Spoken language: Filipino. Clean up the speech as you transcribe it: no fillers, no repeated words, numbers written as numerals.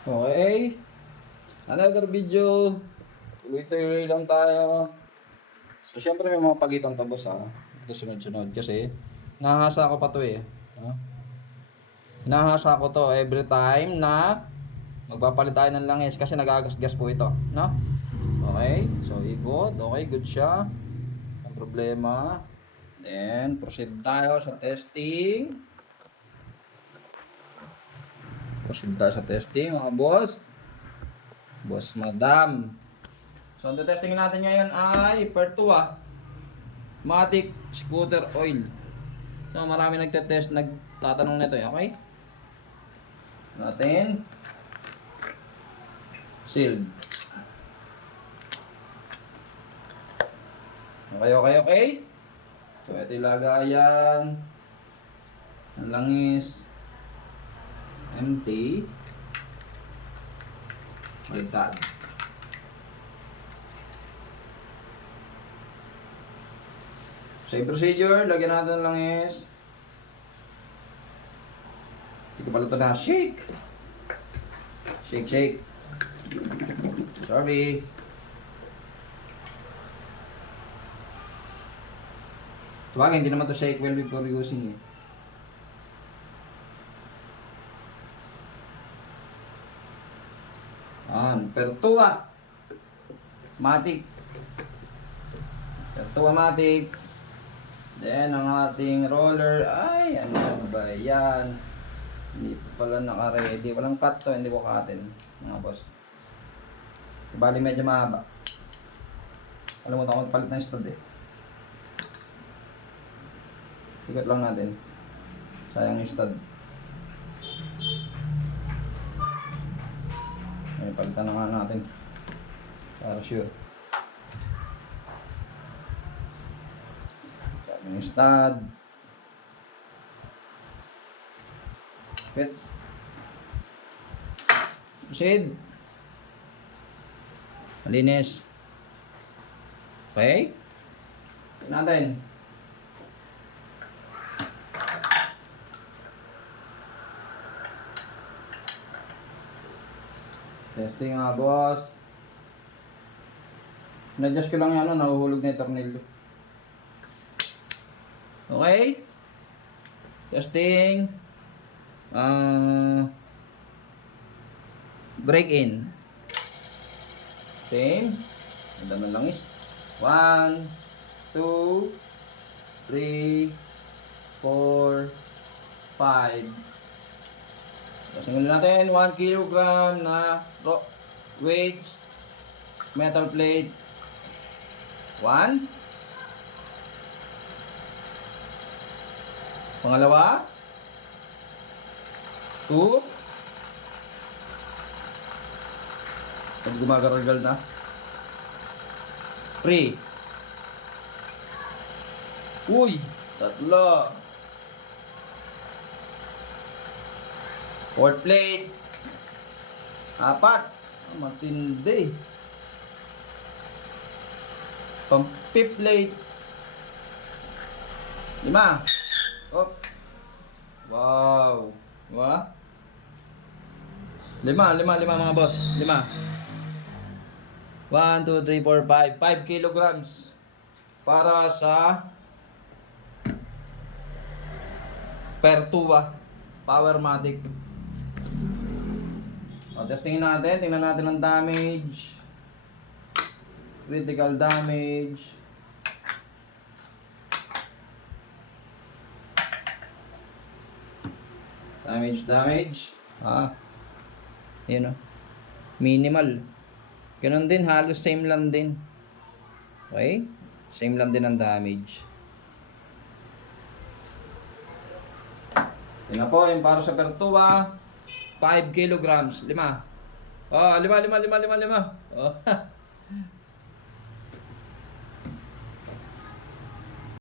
Okay. Another video. Tuloy-tuloy lang tayo. So, syempre may mga pagitan to boss ha. Ito sunod-sunod kasi nahasa ko pa to eh. No? Nahasa ko to every time na magpapalit tayo ng langis kasi nagagasgas po ito. No? Okay. So, ikot. Okay, good siya. Ang problema. Then, proceed tayo sa testing. Proceed tayo sa testing mga boss. Boss madam. So, ang testing natin ngayon ay Pertua Matic Scooter Oil. So, marami nagtetest, nagtatanong nito eh, okay? Natin. Sealed. Okay. So, ito yung lagayan. Ang langis. Empty. Baligtad. Same procedure, lagyan natin ng langis. Hindi ko pala ito na shake. Shake. Sorry. Sabagay, hindi naman to shake well before using eh. Pertua Matic. Pertua Matic. Then, ang ating roller, ay, ano ba yan? Hindi pa pala naka-ready. Walang cut to, hindi ko katin, mga boss. Bali, medyo mahaba. Alam mo ito, ako palit ng stud eh. Ikot lang natin. Sayang yung stud. Ay, palitan na nga natin. Para sure. Yung stud. Pit. Proceed. Malinis. Okay. Tignan natin. Testing nga boss. Na-adjust ko lang yan, nahuhulog na yung tornilyo. Okay. Testing. Break in. Same. Ganda ng langis. 1, 2, 3, 4, 5. Testing ulit natin. 1 kilogram na weights. Metal plate. 1. Pangalawa, 2. Pag gumagaragal na. 3. Uy, 3. Fourth plate. 4. Matindi. Fifth plate. 5. Oh. Wow. Diba? 5 mga boss. 5. 1, 2, 3, 4, 5. 5 kilograms. Para sa Pertua Powermatic. O, testingin natin. Tingnan natin ang damage. Critical damage. Damage. Yun o. Minimal. Ganun din, halos same lang din. Okay? Same lang din ang damage. Tingnan po, yung para sa Pertua, 5 kilograms. 5. Oh, 5. Oh.